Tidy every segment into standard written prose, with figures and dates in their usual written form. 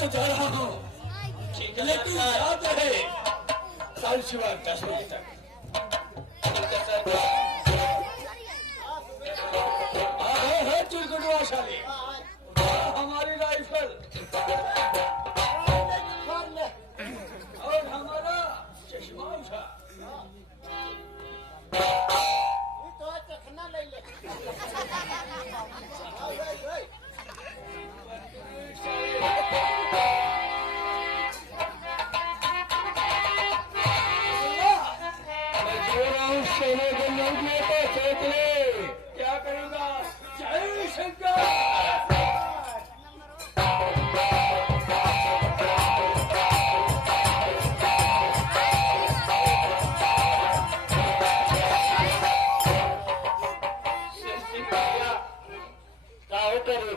तो जा रहा हूँ, लेकिन याद रहे कल सुबह 10 बजे तक। है चिरकुटवाशाली हमारी राइफल और हमारा चश्मा उठा। तो चखना ले ले। सोने के लोग में तो सोच ले क्या करूंगा। जय शंकर।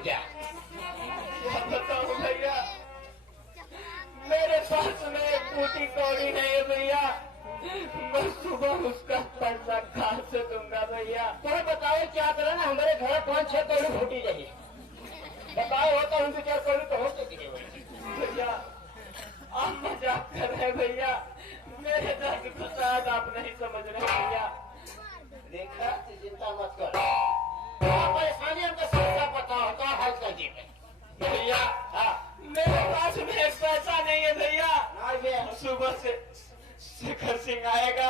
क्या बताऊं भैया, मेरे पास में एक बूटी कौड़ी नहीं है भैया। मैं सुबह उसका पैसा कहाँ से दूंगा भैया। कोई बताओ क्या करे ना, हमारे घर 5-6 कौड़ी फूटी रही। बताओ होता हूँ 4 कौड़ी तो हो सकती है भैया। आप मजाक कर रहे हैं भैया, मेरे दर्द को शायद आप नहीं समझ रहे भैया। देखा, चिंता मत कर, परेशानी हमको सबका पता होता है। हल कर दी भैया। मेरे पास में एक पैसा नहीं है भैया। सुबह से शिखर सिंह आएगा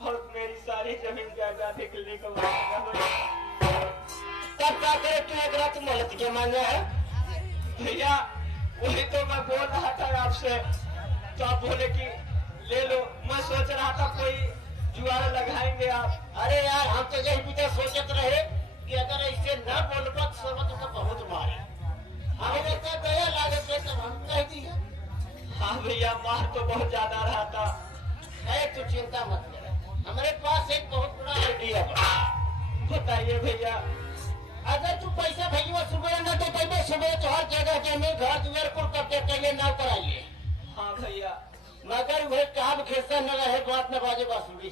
और मेरी सारी जमीन जायदाद लेकर तब क्या करे। तू एक रात मोहलत के मांगे है भैया। वही तो मैं बोल रहा था आपसे, तो आप बोले कि ले लो। मैं सोच रहा था कोई जुआरा लगाएंगे आप। अरे यार, हम तो यही भी सोचते रहे कि अगर ऐसे न बोल तो बहुत मारे हमें लगता दया लागत है, तब हम कह दिए। हाँ भैया, मार तो बहुत ज्यादा रहा था। नहीं तू चिंता मत कर, हमारे पास एक बहुत बड़ा आइडिया है। बताइए भैया। अगर तू पैसा भैया सुबह न दे पाए, सुबह तो हर जगह जमीन घर दुआर को कब्जे करिए ना कराइए। हाँ भैया, मगर वह काम खेसा न रहे, बात न बाजे बासुरी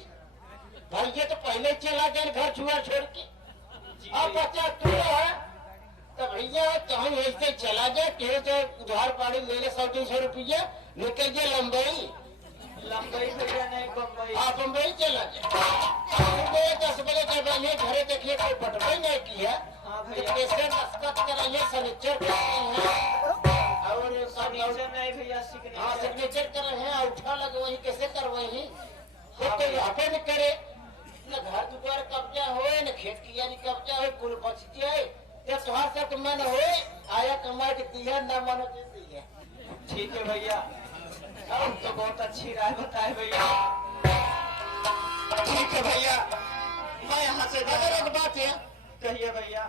भैया। तो पहले चला गए घर छुआ छोड़ के। अब बच्चा तू है तो भैया कहीं ऐसे चला जाए कि तो उधार पानी ले ले 100-200 रुपया, निकल जाए लंबई भैया। नहीं बम्बई। हाँ बम्बई चला जाए। सुबह 10 बजे जब आइए घरे देखिए कोई बटवाई नहीं की है। कैसे दस्तखत कराइए, सिग्नेचर और सिग्नेचर नहीं भैया। हाँ सिग्नेचर कर रहे हैं, उठा लगवाई कैसे करवाई। कोई यहाँ न करे, न घर दुआर कब्जा हो, न खेत की यारी कब्जा हो, कुल बच जाए। तुहार सब मन हो आया कमा के दिया, न मन दिया। ठीक है भैया, अब तो बहुत अच्छी राय बताए भैया। ठीक है भैया, मैं यहाँ से अगर एक बात है कहिए भैया।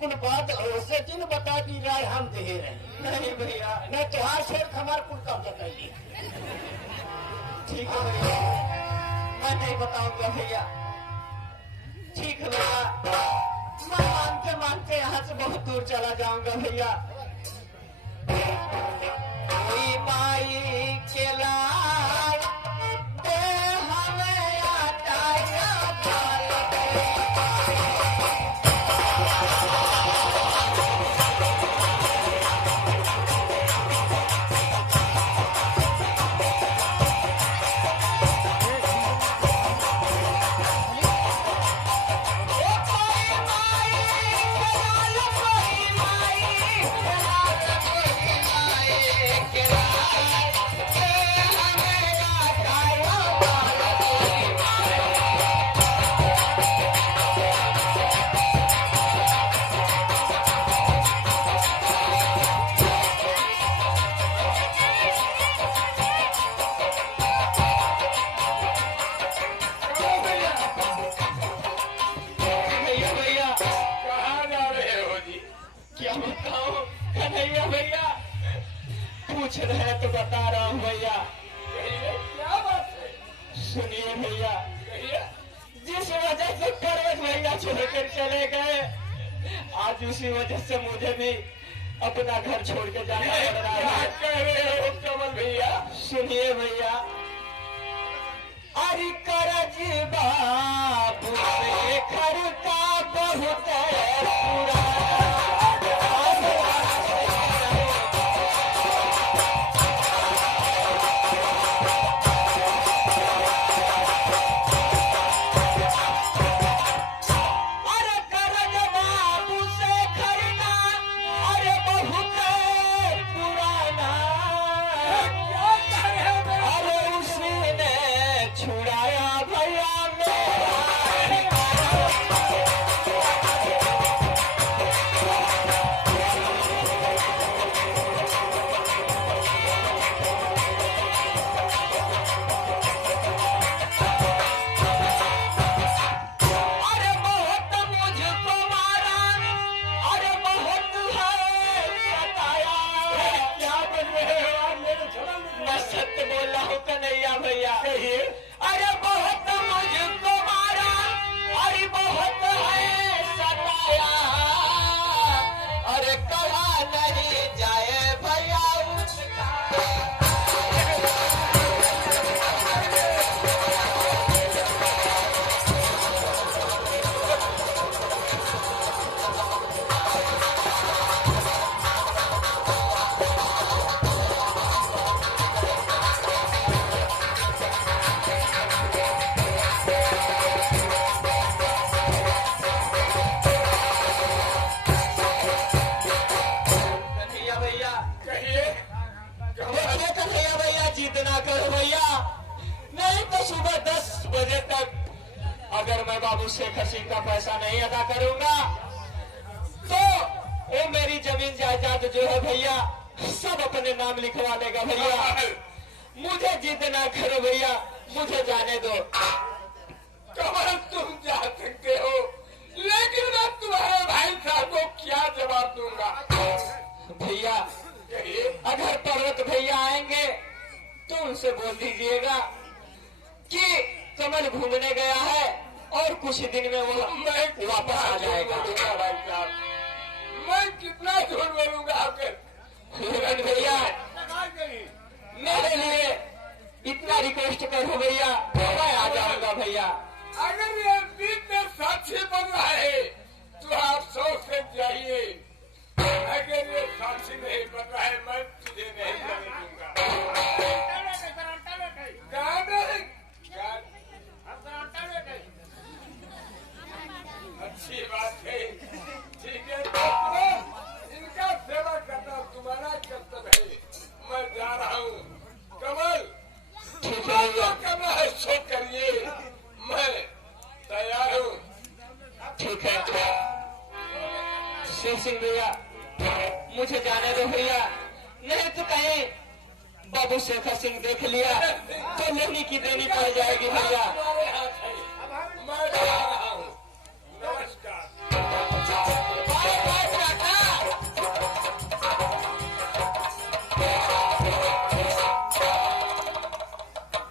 कुल बात ऐसे दिन बता दी राय हम दे रहे नहीं भैया। न तुहार से हमारे कुल कब्जा कर लिए। ठीक है भैया, मैं नहीं बताऊंगा भैया। ठीक है भैया, मैं मानते मानते यहाँ से बहुत दूर चला जाऊंगा भैया। कोई माई के लाल दे हमें आता पूछ रहे हैं तो बता रहा हूँ भैया। क्या बात है? सुनिए भैया, जिस वजह से करवट भैया छोड़कर चले गए, आज उसी वजह से मुझे भी अपना घर छोड़ के जाना पड़ रहा है। कह रहे हो कमल भैया? सुनिए भैया, अरे करज बाबू से घर का बहुत पुराना कहिए। अरे बहुत मुझको मारा, अरे बहुत है सताया, अरे कहा नहीं जाए भैया उसका। सुबह 10 बजे तक अगर मैं बाबू शेखर सिंह का पैसा नहीं अदा करूंगा तो वो मेरी जमीन जायदाद जो है भैया सब अपने नाम लिखवा लेगा भैया। मुझे जिद ना करो भैया, मुझे जाने दो। कमल तुम जा सकते हो, लेकिन मैं तुम्हारे भाई साहब को क्या जवाब दूंगा? भैया अगर पर्वत भैया आएंगे तो उनसे बोल दीजिएगा कि कमल घूमने गया है और कुछ दिन में वो वापस आ जाएगा। भाई साहब मैं कितना झूठ बोलूंगा आकर? भैया मेरे लिए इतना रिक्वेस्ट करो भैया, मैं आ जाऊंगा भैया। अगर ये बीच में साक्षी बन रहा है तो आप सोच से जाइए। अगर ये साक्षी नहीं बन रहा है मैं तुझे नहीं जाने दूंगा। अच्छी बात है, ठीक है दोस्तों, इनका सेवा करना तुम्हारा कर्तव्य है। मैं जा रहा हूँ। कमल जो करना है सो करिए, मैं तैयार हूँ। ठीक है शिव सिंह भैया, मुझे जाने दो भैया, नहीं तो कहीं बाबू शेखर सिंह देख लिया तो लेनी की देनी पड़ जाएगी भैया। तुम्हारे हाथ है, मैं जा रहा हूँ। नमस्कार।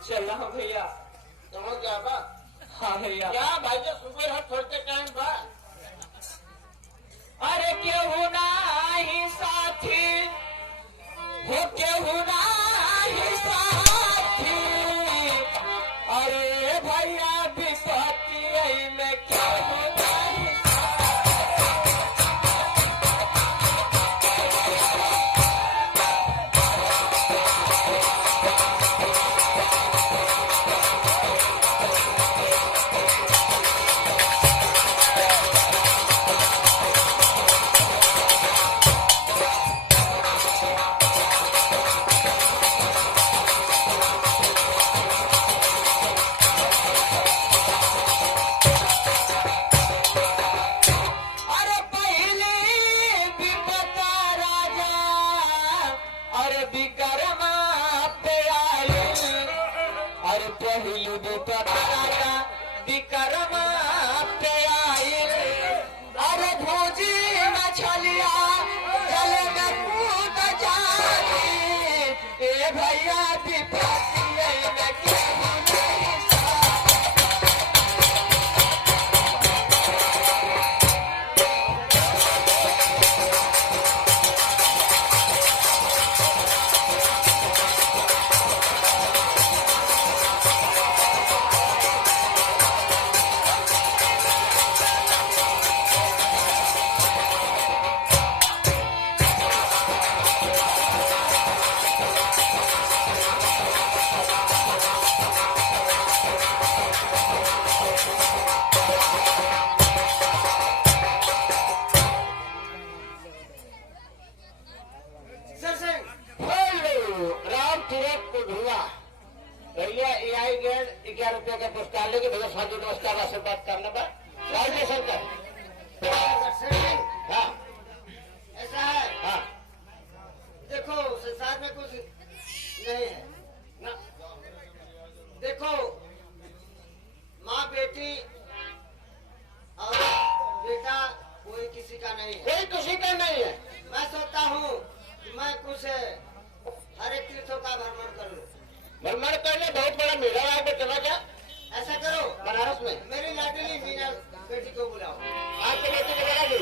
चल रहा हूँ भैया। समझ गया बा? हाँ भैया। क्या भाई जो सुबह हाथ छोड़ते टाइम बा? अरे क्यों ना ही साथी हो, क्यों ना ही साथी, अरे भैया विपत्ति में क्यों ना ही भ्रमण करने बहुत बड़ा मेला वहां पे चला क्या? ऐसा करो, बनारस में मेरी लाडली मीना बेटी को बुलाओ। आपके बेटे को बुला दो।